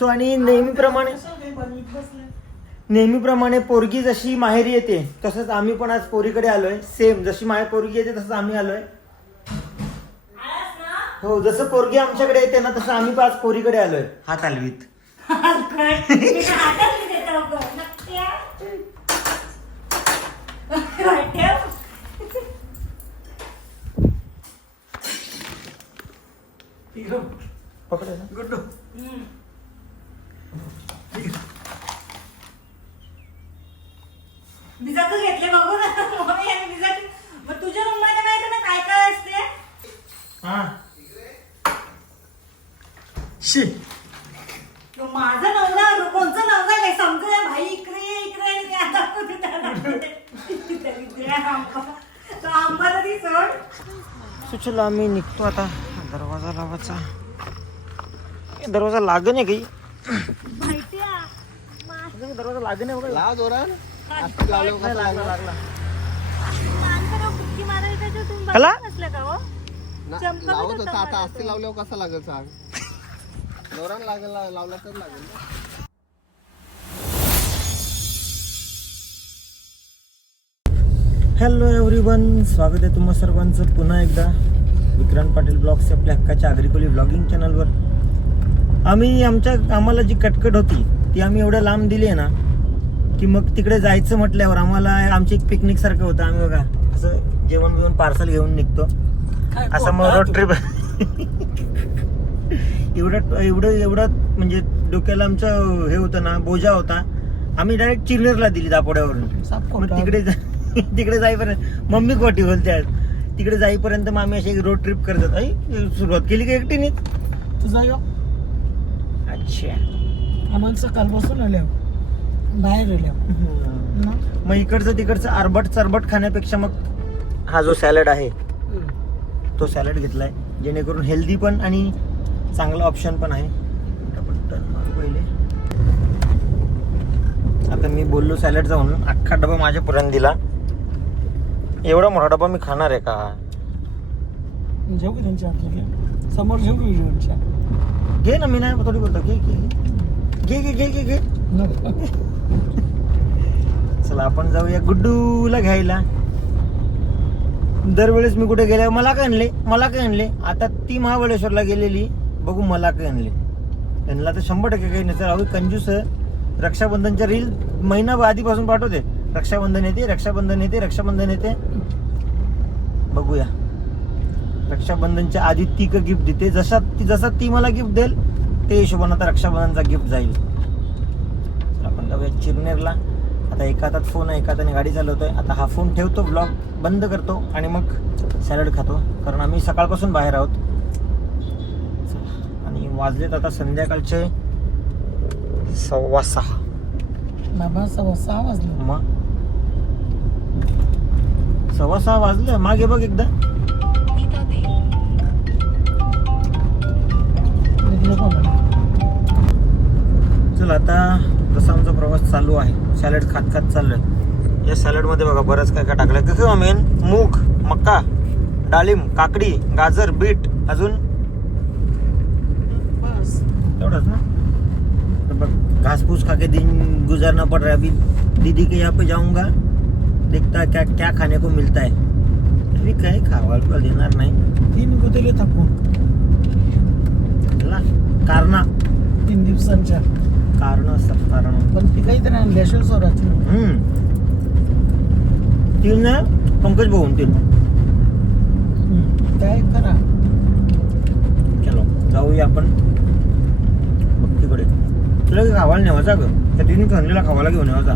So आणि नेहमीप्रमाणे पोरगी जशी माहेरी येते तसंच आम्ही पण आज पोरीकडे आलोय. सेम जशी माहेर पोरगी येते तसंच आम्ही आलोय. हो, जसं पोरगी आमच्याकडे येते ना तसं आम्ही पण आज पोरीकडे आलोय. हात हलवीत. पकड गुड्डू. बिजाचं घेतले बघू ना. मग तुझ्या रूम मध्ये माहिती ना काय काय असते. हा शी माझा नवरा कोणचा नवरा काय समजा भाई. इकडे आंबा तरी सोड. सुचला आम्ही निघतो आता. दरवाजा लावायचा. दरवाजा लागन आहे काही. दरवाजा लागन आहे बघा. जोरात लावत होता. आता आस्ती लावल्यावर कसा लागेल सांग. जोरात लागेल, लावला तर लागेल. हॅलो एव्हरीवन, स्वागत आहे तुम्हा सर्वांचं पुन्हा एकदा विक्रांत पाटील ब्लॉग्स आपल्या हक्काच्या आग्रिकोली ब्लॉगिंग चॅनलवर. आम्हाला जी कटकट होती ती आम्ही एवढ्या लांब दिली आहे ना की मग तिकडे जायचं म्हटल्यावर आम्हाला आमची एक पिकनिक सारखं होतं. आम्ही बघा असं जेवण बिवून पार्सल घेऊन निघतो असं मग रोड ट्रिप. एवढं म्हणजे डोक्याला आमचं हे होतं ना, बोजा होता. आम्ही डायरेक्ट चिरनेरला दिली दापोड्यावरून. मग तिकडे जाईपर्यंत मम्मी खोटी बोलते आज. तिकडे जाईपर्यंत मग आम्ही अशी रोड ट्रिप करतात. सुरुवात केली का एकटीनेच? तुझा यो अच्छा. आम्हाला सकाळपासून आल्या बाहेर आल्या. मग इकडचं तिकडचं आरबट चरबट खाण्यापेक्षा मग हा जो सॅलड आहे तो सॅलड घेतलाय, जेणेकरून हेल्दी पण आणि चांगला ऑप्शन पण आहे. पहिले आता मी बोललो सॅलड जाऊन अख्खा डबा माझ्यापर्यंत दिला. एवढा मोठा डबा मी खाणार आहे का? जेव की त्यांच्या हातला समोर जेव की त्यांच्या. घे ना, मी नाही थोडी बोलतो. घे घे घे घे घे घे. चला आपण जाऊया गुड्डूला घ्यायला. दरवेळेस मी कुठे गेल्यावर मला काय आणले. आता ती महाबळेश्वरला गेलेली, बघू मला काय आणले. त्यांना तर 100% काही नसेल. अहो कंजूस. रक्षाबंधनच्या रील महिना आधीपासून पाठवते. रक्षाबंधन येते. बघूया रक्षाबंधनच्या आधी ती का गिफ्ट देते. जसा ती मला गिफ्ट देईल ते हिशोबाने आता रक्षाबंधनचा गिफ्ट जाईल. आपण जाऊया चिरनेरला. आता एका हातात फोन आहे, एका हाताने गाडी चालवतोय. आता हा फोन ठेवतो, ब्लॉग बंद करतो आणि मग सॅलड खातो, कारण आम्ही सकाळपासून बाहेर आहोत. आणि वाजलेत आता संध्याकाळचे 6:15. बाबा 6:15 वाजले. मग 6:15 वाजले. मागे बघ एकदा. चल आता जसा आमचा प्रवास चालू आहे, सॅलड खात चाललोय. या सॅलड मध्ये बघा बरंच काय काय टाकलंय. कसं मेन मूग, मक्का, डाळिंब, काकडी, गाजर, बीट, अजून बस एवढंच ना. तर बघ, घास फूस खा के दिन गुजारना पड़ रहा है. अभी दीदी के यहाँ पे जाऊंगा, देखता क्या क्या खाने को मिलता है. अभी काही खावायला देणार नाही. 3 गुतेले थकून कारणा 3 दिवसांच्या कारण पण ती काहीतरी आणल्याशिवाय स्वराची. तीन ना पंकज भाऊन 3. काय करा. चलो जाऊया आपण तिकडे. तुला खावायला नेवायचा ग, त्या तिने खंडीला खावायला घेऊन येवायचा.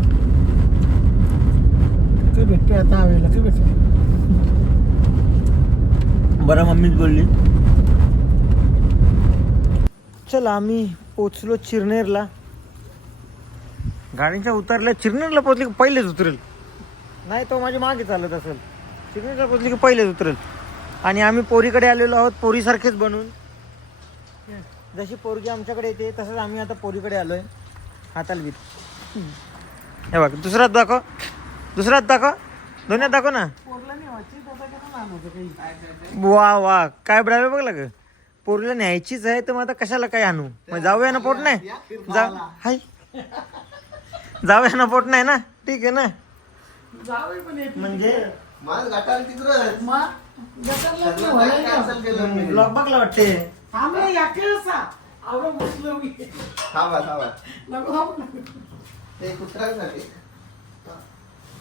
काय भेटते आता हवेला, काय भेटते. बरं मम्मीच बोलली. चला आम्ही पोचलो चिरनेरला. गाडीच्या उतरल्या. चिरनेरला पोचली की पहिलेच उतरेल, नाही तो माझी मागे चालत असेल. चिरनेरला पोचली की पहिलेच उतरेल. आणि आम्ही पोरीकडे आलेलो आहोत, पोरीसारखेच बनून. जशी पोरगी आमच्याकडे येते तसंच आम्ही आता पोरीकडे आलोय. हाताल बीत हे बघ. दुसऱ्यात दाखव, दोन्यात दाखव ना. वा वा काय ड्रायव्हर बघला ग. पोरीला न्यायचीच आहे तर मग आता कशाला काय आणू मग जाऊया ना पोट नाही जा हाय जाऊया ना पोट नाही ना ठीक आहे ना जावे पण येत म्हणजे माझ गाठाल तिकडं मग गटारला व्हायला का? कॅन्सल केलं मी. ब्लॉग बघला वाटते थांबले याकेच आवडं बसलो मी थांबा थांबा नको थांबू नको. ते कुत्र्यांसाठी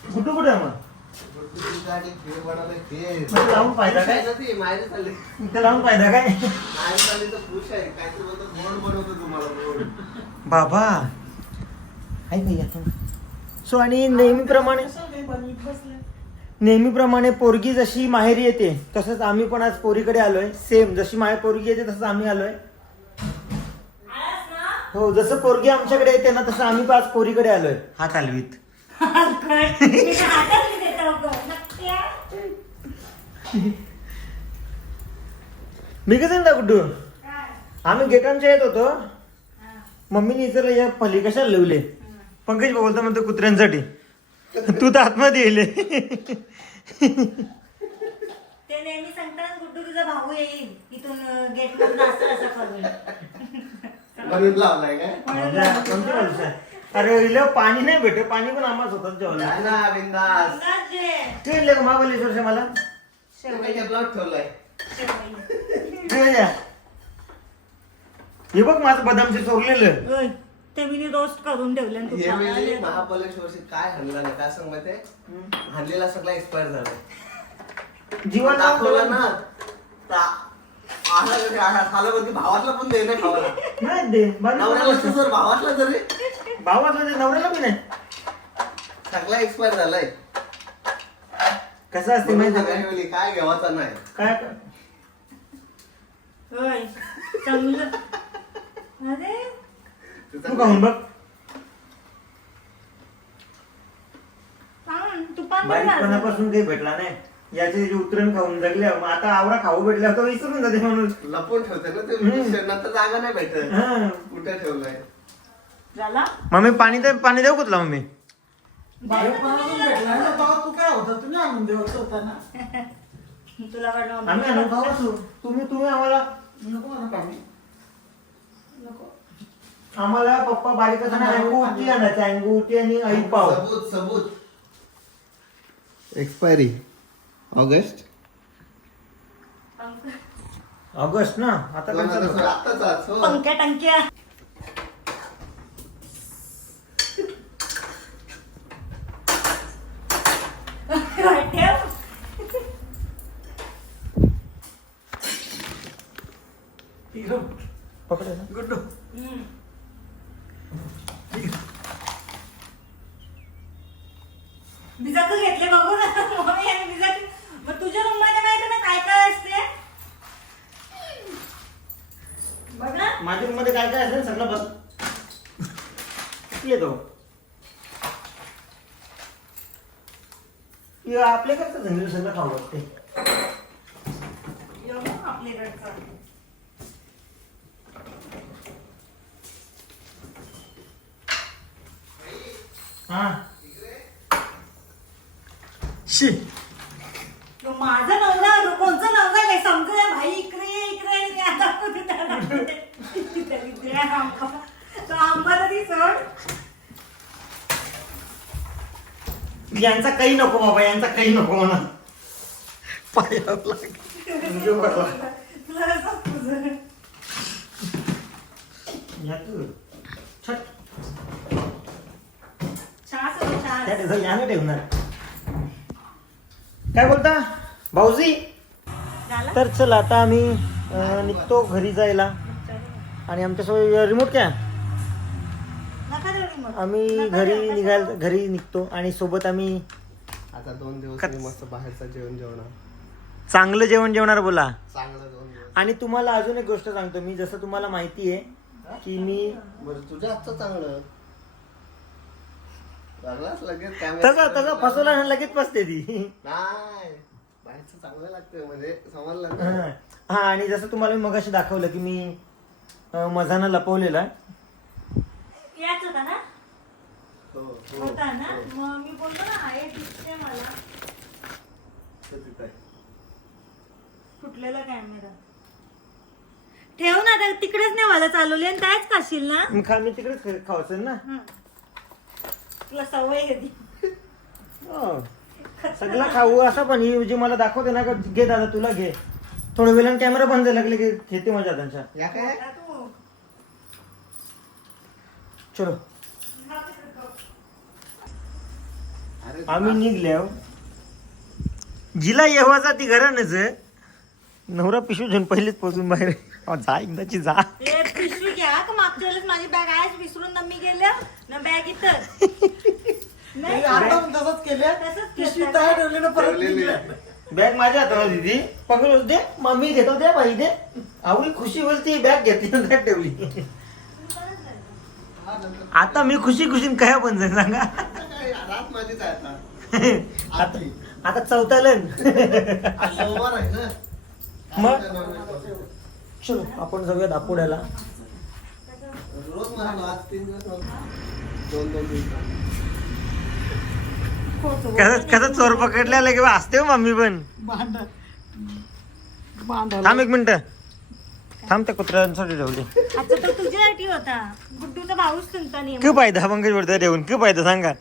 कुठं कुठे मग कुत्र्याची गाडी खेळ बनवलंय खेळ. मग लावून फायदा काय खुश आहे ना ती, माहेरी चालली. इथं लावून फायदा काय माहेरी चालली तर खुश आहे. काहीतरी बोलतो, गोड बनवतो तुम्हाला गोड. बाबा आहे भैया सो आणि नेहमीप्रमाणे कसं काही बनवीत बसले नेहमीप्रमाणे पोरगी जशी माहेरी येते तसंच आम्ही पण आज पोरीकडे आलोय सेम जशी माहेर पोरगी येते तसंच आम्ही आलोय आलास ना? हो जसं पोरगी आमच्याकडे येते ना तसं आम्ही पण आज पोरीकडे आलोय हात हलवीत काय? मी तर हातात नाही देत अगं. नक्की आहे? मी कसं ना कुठू काय? आम्ही गेटांच्या येत होतो हा. मम्मीने विचारलं या फली कशाला लिवले पंकज बोलतो म्हणतो कुत्र्यांसाठी तू तर आतमध्ये येले ते नेहमी सांगतात गुड्डू तुझा भाऊ येईल इथून गेट मधून असं असं करून बनवून लावलाय काय? कोणती माणसं आहे? अरे इला पाणी नाही भेटे पाणी पण आम्हाच होतं जेवण नाही ना, बिंदास. अंदाज जे. ठेवले का महाबलेश्वरच्या मला ते काही ब्लॉग ठेवलाय. शेवई. ठेवल्या. हे बघ माझं बदामचे चोरलेलं ओय, ते मी रोस्ट करून ठेवले आणि तू हे खायला वेळी येतो. महाबळेश्वरची काय हल्ला नाही काय सांग माहितीये हल्लेला सगळा एक्सपायर झालाय जीवन दाखवलं ना खालावरती भावातला पण दे ना खावाला नाही दे नवऱ्याला जर भावातला जरी भावाचा दे नवऱ्याला बी नाही सगळा एक्सपायर झालाय कसं असते माहिती आहे का? वेळी काय घेवाचा नाही काय ओय, चांगलं. अरे तू खाऊन बघ सांग, तुपात पण बारीकपणापासून काही भेटला नाही याचे जे उतरण खाऊन जगल्या मग आता आवरा खाऊ भेटल्या तर विसरून जाते म्हणून लपून ठेवते ना ते नंतर जागा नाही भेटत हा. कुठे ठेवलंय झाला मम्मी पाणी देऊ कुठला मम्मी बाहेरपणातून भेटला ना तेव्हा तू काय होता तुम्ही आणून द्यायचं होता ना तुला वाटलं आम्ही आणून खाऊ असू. तुम्ही आम्हाला नको मला पाणी नको आम्हाला पप्पा बारीक असताना अंगूठी आणायचं अंगूठी आणि आई पाव सबूत एक्सपायरी ऑगस्ट ऑगस्ट ना आता काय चालू? आत्ताच पंख्या टंक्या ठेव. हिरो पकडे ना. गुड्डू हम्म. भिजातच घेतले बघू ना मम्मी यांनी भिजत मग तुझ्या रूम मध्ये माहिती ना काय काय असते बघ ना माझ्या रूम मध्ये काय काय असेल सगळं बस येतो आपले कसं झालं सगळं खाऊ लागते एवढं आपल्याकडचं हा शी तो माझा नवरा कोणचा नवरा काय समजा भाई इकडे ये, आता कुठे तो आंबा तरी सोड यांचा काही नको बाबा यांचा काही नको म्हणा पायावर लाग. तुला कसं तुझं या तू. छट. छास होतो छास त्या ठिकाणी यानं ठेवणार काय बोलता भाऊजी झाला तर चल आता आम्ही निघतो घरी जायला आणि आमच्यासोबत रिमोट काय नका देऊ remote. आम्ही नका घरी देऊ, निघायला कशाला? घरी निघतो आणि सोबत आम्ही आता 2 दिवस कच- मी मस्त बाहेरचं जेवण जेवणार चांगलं जेवण जेवणार बोला चांगलं 2 दिवस आणि तुम्हाला अजून एक गोष्ट सांगतो मी जसं तुम्हाला माहिती आहे की मी बरं तुझ्या हातचं चांगलं लागलाच लगेच तसं फसवला ना लगेच पसते ती नाही बाहेरचं चांगलं लागतं म्हणजे समजलं ना हा हा, आणि जसं तुम्हाला मी मगाशी दाखवलं की मी मजानं लपवलेला याच होता ना हो होता ना मग मी बोलतो ना आहे दिसते मला तिथं आहे. फुटलेला कॅमेरा ठेव ना आता तिकडेच नाही मला चालवली आणि कायच खाशील ना. मी तिकडेच खावायचं ना. तुला सवय आहे ती. हो. सगळं खाऊ असं पण ही जी मला दाखवते ना का घे दादा तुला घे. थोडं वेळानं कॅमेरा बंद झाला लागले की घेते मजा त्यांच्या. या काय आता तू चलो अरे आम्ही निघल्या. जिला येवाचा ती घरानच नवरा पिशवी घेऊन पहिलेच पोहोचून बाहेर. जा एकदाची जा. ए, पिशवी घ्या का मागच्या वेळेस माझी बॅग आहेच विसरून ना मी गेल्या ना बॅग इथं नाही आता पण तसंच केलं तसंच पिशवी केलं. तयार ठेवली ना परत ठेवलेली निघलं. आहे. बॅग माझ्या हातावर दिदी पकडू दे मम्मी घेतो दे बाई दे. आवडी खुशी होईल ती बॅग घेतली आणि बॅग ठेवली. हा, नंतर आता मी खुशी खुशीन काय पण जाईल सांगा. काय, रात माझीच आहे आता. आता आता चौथालन. आज सोमवार आहे ना. मग? काय non-veg खातो. चलो आपण जाऊया दापोड्याला. रोज म्हणतो आज 3 दिवस दोन दिवस. कसं चोर पकडल्याला किंवा असते हो मम्मी पण. थांब एक मिनिट थांब त्या कुत्र्यांसाठी ठेवली. आता तो तुझ्यासाठी होता गुड्डूचा भाऊच तुमचा नियम. कि फायदा पंकज बोलतोय ठेवून कि फायदा सांगा.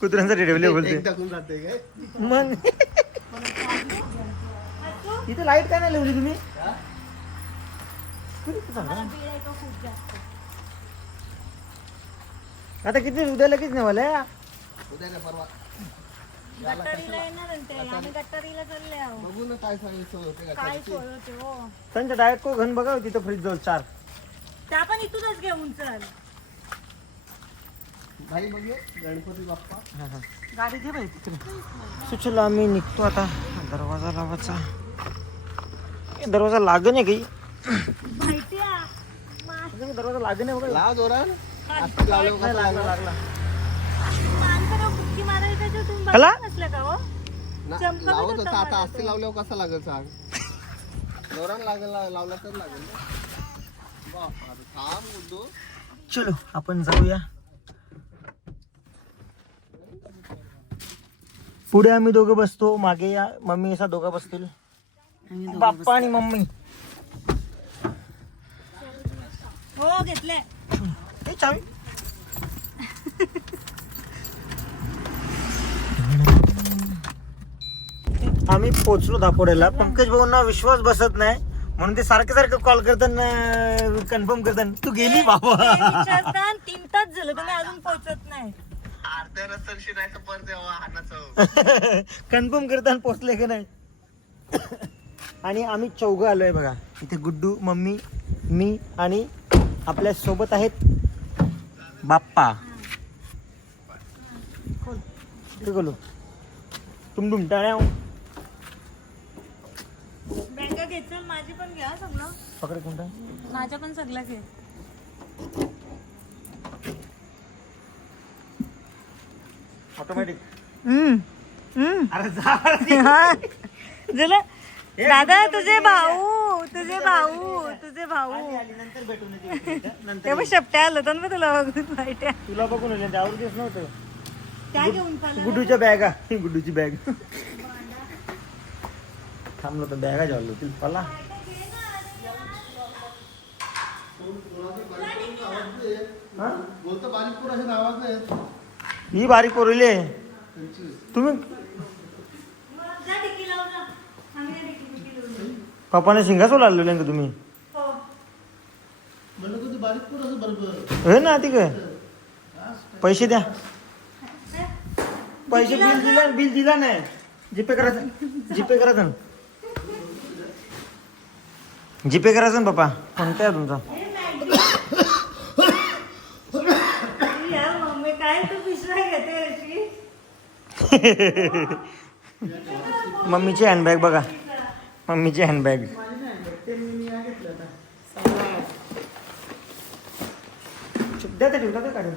कुत्र्यांसाठी ठेवले बोलते एक टाकून जाते काय मग. इथे लाईट काय नाही लावली तुम्ही. मला बिल आहे तो खूप जास्त. आता किती उद्या लगेच नाही मला. उद्या नाही परवा गटारीला येणार आणि ते आम्ही गटारीला चालले आहो. बघू ना काय सांगितलं होते का काय सोय होते हो. त्यांच्या डायट को घन बघा तिथं फ्रीज जवळ 4. त्या पण इथूनच घेऊन चल. भाई मग ये, गणपती बाप्पा गाडी घे बाई तिकडे. सुचलो आम्ही निघतो आता. दरवाजा लावायचा. दरवाजा लागण आहे काही. माहिती आहे दरवाजा लागण आहे बघा. लाव जोरान आज लावलं नाही लागला लागला. माणसाला बुक्की मारायला त्याच्यात तुम्ही हला? बघितलं नसलं का हो. ना, चमकत लावत होता होता आता मला असते तो. लावल्यावर कसं लागेल सांग जोरान लागेल लावला तर लागेल ना. बाप, आता थांब उद्धू. चलो आपण जाऊया. पुढे आम्ही दोघं बसतो मागे या मम्मी असा दोघं बसतील. बाप्पा आणि मम्मी. हो घेतले. ए, चावी. आम्ही पोहोचलो दापोड्याला. पंकज भाऊंना विश्वास बसत नाही म्हणून ते सारखे सारखे कॉल करतात कन्फर्म करतात तू गेली बाबा. 3 तास झालं तुम्ही अजून पोहोचत नाही. अर्ध्या रस्त्यात शिरायचं परत तेव्हा हाणाचं कन्फर्म करताना पोहोचले का नाही. आणि आम्ही 4 आलोय बघा. इथे गुड्डू मम्मी मी आणि आपल्या सोबत आहेत बाप्पा. बोलो तुम टाळ्या बँका घेतलं माझी पण घ्या सगळं. पकडे कोणता माझ्या पण सगळं घे. ऑटोमॅटिक. अरे झालं दादा तुझे भाऊ नंतर भेटून नंतर तेव्हा शेपट्या आलं तर तुला बघून माहिती आहे. तुला बघून आले आवडतेच नव्हतं. काय घेऊन पाहिलं गुड्डूच्या बॅगा गुड्डूची बॅग थांबलो तर बॅगा जावलो होतील पला. बोलतो बारीक पूर असे आवाज नाही. ही बारीक पोरले तुम्ही जा डिक्की लाव ना. आम्ही नाही डिक्की लावली. पप्पाने शिंगाच लागलेले का तुम्ही. हो. म्हणलं कधी बारीक पूर असं बरोबर हे ना ती काय पैसे द्या. पैसे बिल दिला नाही. जीपे करायचं ना जीपे करायचं ना पप्पा. फोन काय तुमचा. या मम्मी काय तू पिशव्या घेते अशी. मम्मीची हँडबॅग बघा. मम्मीची हँडबॅग द्या ते ठेवता ते काढून.